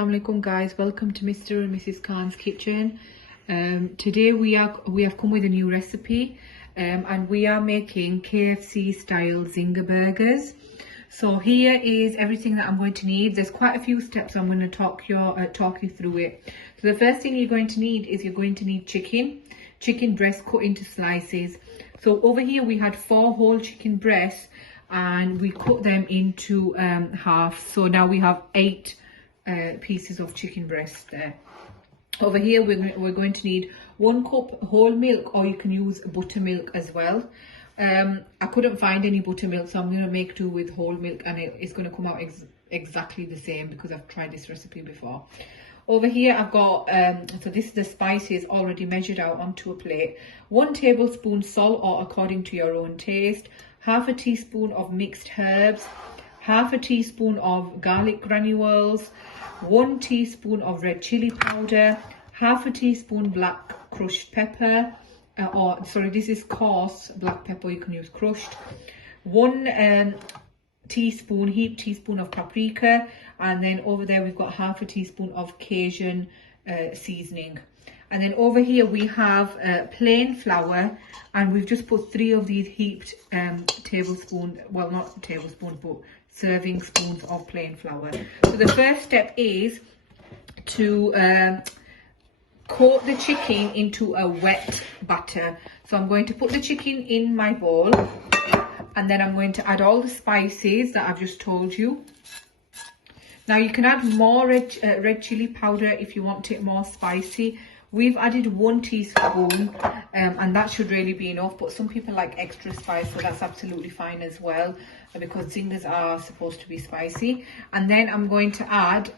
Assalamu alaikum guys, welcome to Mr. and Mrs. Khan's kitchen. Today we have come with a new recipe and we are making KFC style Zinger burgers. So here is everything that I'm going to need. There's quite a few steps. I'm going to talk you through it. So the first thing you're going to need is chicken breast cut into slices. So over here we had 4 whole chicken breasts and we cut them into half. So now we have 8 pieces of chicken breast there. Over here we're going to need 1 cup whole milk, or you can use buttermilk as well. I couldn't find any buttermilk, so I'm going to make do with whole milk, and it's going to come out exactly the same because I've tried this recipe before. Over here I've got, so this is the spices already measured out onto a plate. 1 tablespoon salt, or according to your own taste. Half a teaspoon of mixed herbs. Half a teaspoon of garlic granules. 1 teaspoon of red chili powder. Half a teaspoon black crushed pepper. This is coarse black pepper, you can use crushed. 1 heaped teaspoon of paprika, and then over there we've got half a teaspoon of Cajun seasoning. And then over here we have plain flour, and we've just put 3 of these heaped tablespoons, well not tablespoons but serving spoons of plain flour. So the first step is to coat the chicken into a wet batter. So I'm going to put the chicken in my bowl, and then I'm going to add all the spices that I've just told you. Now you can add more red chili powder if you want it more spicy. We've added 1 teaspoon and that should really be enough, but some people like extra spice, so that's absolutely fine as well, because zingers are supposed to be spicy. And then I'm going to add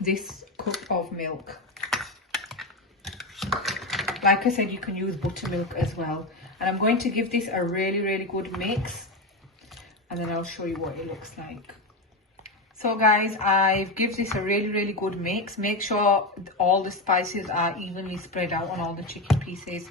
this cup of milk. Like I said, you can use buttermilk as well. And I'm going to give this a really good mix, and then I'll show you what it looks like. So guys, I've given this a really good mix. Make sure all the spices are evenly spread out on all the chicken pieces.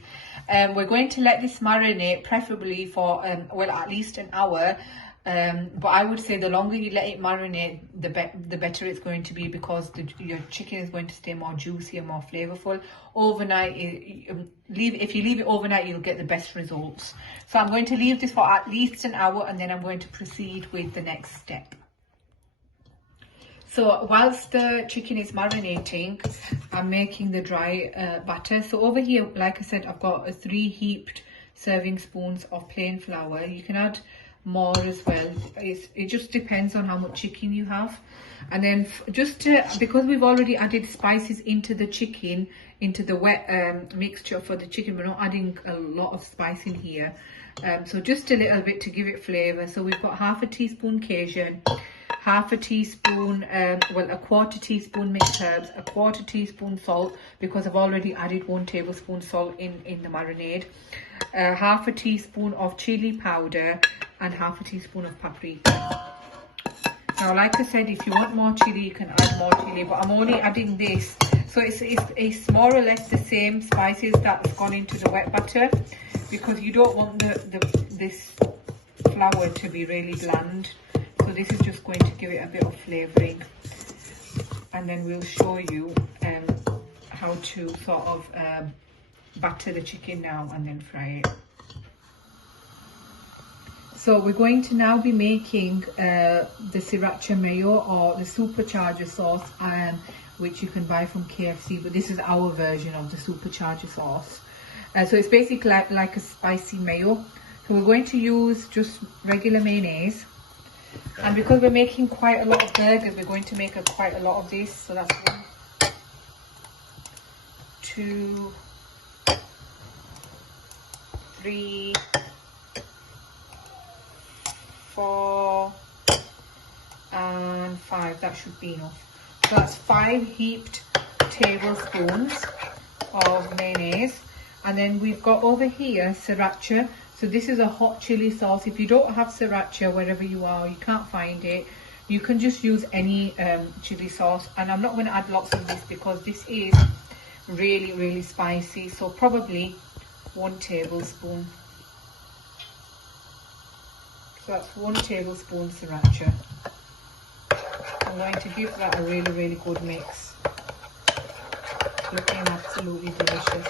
We're going to let this marinate, preferably for well, at least an hour. But I would say the longer you let it marinate, the better it's going to be, because your chicken is going to stay more juicy and more flavorful. Overnight, if you leave it overnight, you'll get the best results. So I'm going to leave this for at least an hour, and then I'm going to proceed with the next step. So whilst the chicken is marinating, I'm making the dry batter. So over here, like I said, I've got 3 heaped serving spoons of plain flour. You can add more as well. It just depends on how much chicken you have. And then because we've already added spices into the chicken, into the wet mixture for the chicken, we're not adding a lot of spice in here. So just a little bit to give it flavor. So we've got half a teaspoon Cajun, half a teaspoon, well, a 1/4 teaspoon mixed herbs, a 1/4 teaspoon salt, because I've already added 1 tablespoon salt in the marinade, half a teaspoon of chili powder, and half a teaspoon of paprika. Now, like I said, if you want more chili, you can add more chili, but I'm only adding this. So it's more or less the same spices that's gone into the wet batter, because you don't want this flour to be really bland. So this is just going to give it a bit of flavouring, and then we'll show you how to sort of batter the chicken now and then fry it. So we're going to now be making the sriracha mayo, or the supercharger sauce, which you can buy from KFC, but this is our version of the supercharger sauce. So it's basically like a spicy mayo. So we're going to use just regular mayonnaise. And because we're making quite a lot of burgers, we're going to make quite a lot of this. So that's 1, 2, 3, 4, and 5. That should be enough. So that's 5 heaped tablespoons of mayonnaise. And then we've got over here sriracha. So this is a hot chili sauce. If you don't have sriracha wherever you are, you can't find it, you can just use any chili sauce. And I'm not going to add lots of this because this is really spicy. So probably 1 tablespoon. So that's 1 tablespoon sriracha. I'm going to give that a really, really good mix. Looking absolutely delicious.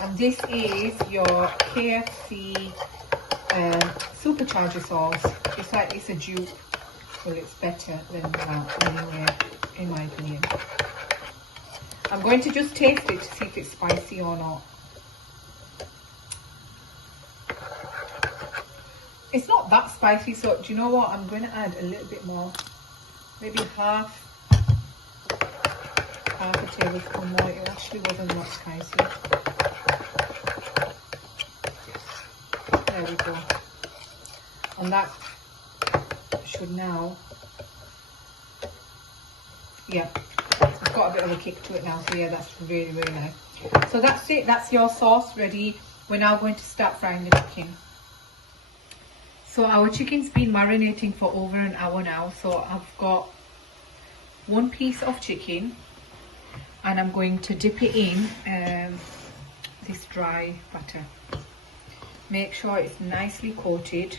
And this is your KFC supercharger sauce. It's like, it's a dupe. Well, it's better than that anyway, in my opinion. I'm going to just taste it to see if it's spicy or not. It's not that spicy, so do you know what? I'm going to add a little bit more. Maybe half a tablespoon more. It actually wasn't that spicy. There we go. And that should now, yeah, it's got a bit of a kick to it now. So yeah, that's really, really nice. So that's it. That's your sauce ready. We're now going to start frying the chicken. So our chicken's been marinating for over an hour now. So I've got one piece of chicken and I'm going to dip it in this dry butter. Make sure it's nicely coated,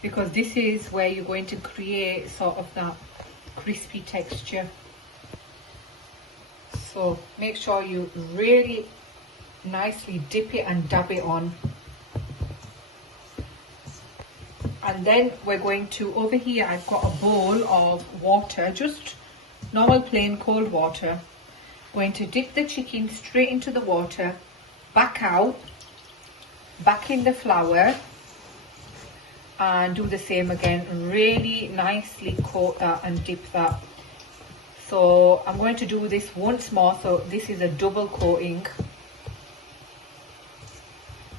because this is where you're going to create sort of that crispy texture. So make sure you really nicely dip it and dab it on. And then we're going to, over here I've got a bowl of water, just normal plain cold water. Going to dip the chicken straight into the water, back out, back in the flour, and do the same again. Really nicely coat that and dip that. So I'm going to do this once more. So this is a double coating.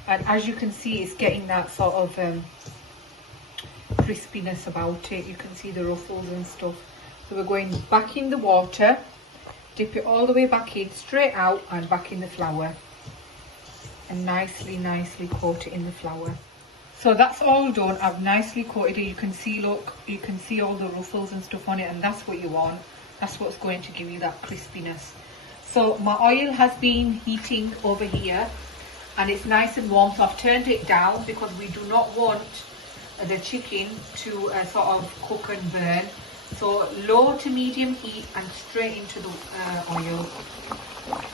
And as you can see, it's getting that sort of crispiness about it. You can see the ruffles and stuff. So we're going back in the water, dip it all the way back in, straight out and back in the flour. And nicely coat it in the flour. So that's all done. I've nicely coated it. You can see, look, you can see all the ruffles and stuff on it, and that's what you want. That's what's going to give you that crispiness. So my oil has been heating over here and it's nice and warm. So I've turned it down because we do not want the chicken to sort of cook and burn. So low to medium heat and straight into the oil.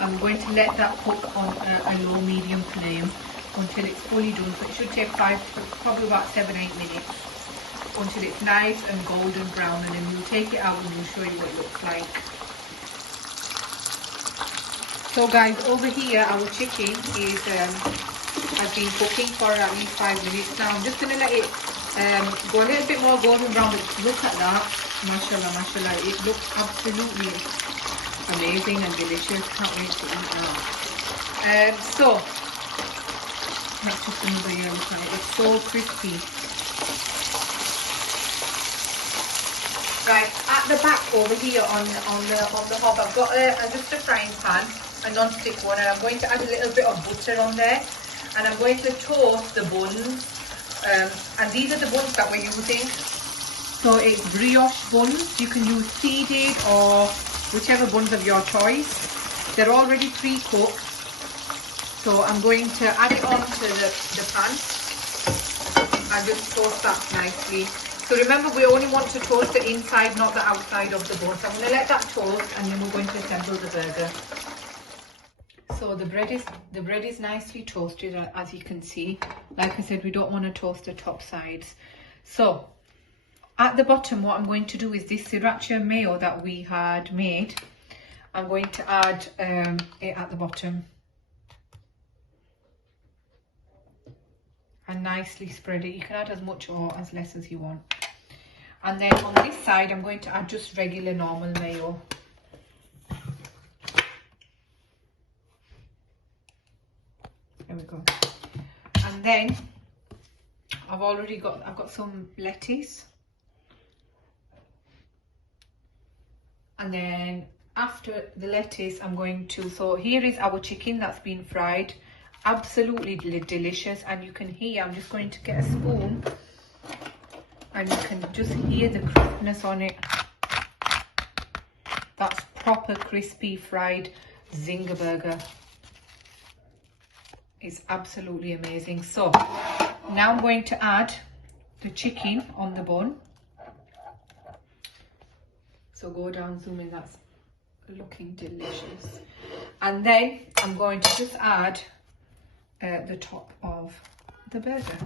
I'm going to let that cook on a low medium flame until it's fully done. So it should take probably about 7-8 minutes until it's nice and golden brown, and then we'll take it out and we'll show you what it looks like. So guys, over here our chicken is has been cooking for at least 5 minutes now. I'm just going to let it go a little bit more golden brown. Look at that, mashallah, mashallah. It looks absolutely amazing and delicious. Can't wait to eat that. So that's just another yellow look at it. It's so crispy. Right, at the back over here on the hob, I've got just a frying pan, a non-stick one, and I'm going to add a little bit of butter on there, and I'm going to toast the buns. And these are the buns that we're using. So it's brioche buns. You can use seeded or whichever buns of your choice. They're already pre-cooked. So I'm going to add it onto the pan and just toast that nicely. So remember, we only want to toast the inside, not the outside of the bun. So I'm going to let that toast and then we're going to assemble the burger. So the bread is nicely toasted, as you can see. Like I said, we don't want to toast the top sides. So at the bottom, what I'm going to do is this sriracha mayo that we had made. I'm going to add it at the bottom. And nicely spread it. You can add as much or as less as you want. And then on this side, I'm going to add just regular normal mayo. There we go. And then I've got some lettuce. And then after the lettuce, I'm going to, so here is our chicken that's been fried. Absolutely delicious, and you can hear, I'm just going to get a spoon and you can just hear the crispness on it. That's proper crispy fried Zinger burger. It's absolutely amazing. So Now I'm going to add the chicken on the bun. So go down, zoom in, that's looking delicious. And then I'm going to just add the top of the burger.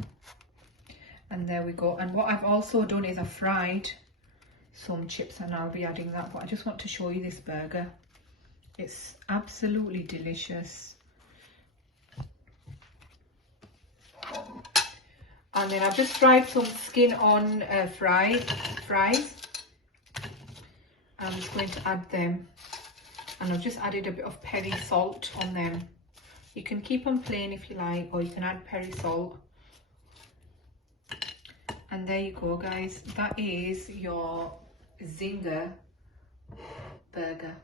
And there we go. And what I've also done is I've fried some chips and I'll be adding that. But I just want to show you this burger. It's absolutely delicious. And then I've just fried some skin on fries. I'm just going to add them. And I've just added a bit of peri salt on them. You can keep them plain if you like, or you can add peri salt. And there you go, guys. That is your Zinger burger.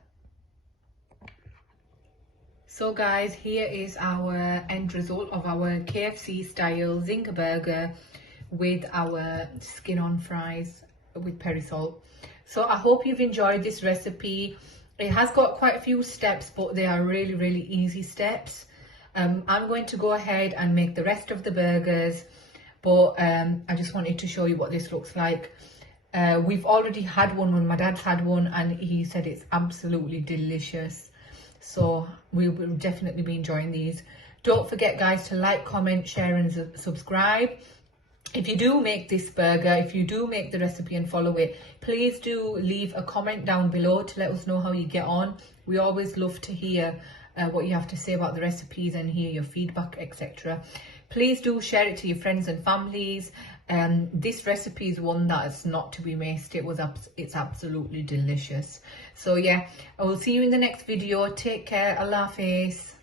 So guys, here is our end result of our KFC style Zinger burger with our skin on fries with peri salt. So I hope you've enjoyed this recipe. It has got quite a few steps, but they are really easy steps. I'm going to go ahead and make the rest of the burgers, but I just wanted to show you what this looks like. We've already had one when my dad's had one, and he said it's absolutely delicious. So we will definitely be enjoying these. Don't forget, guys, to like, comment, share and subscribe. If you do make this burger, if you do make the recipe and follow it, please do leave a comment down below to let us know how you get on. We always love to hear what you have to say about the recipes and hear your feedback, etc. Please do share it to your friends and families. This recipe is one that is not to be missed. It's absolutely delicious. So yeah, I will see you in the next video. Take care. Allah Hafiz.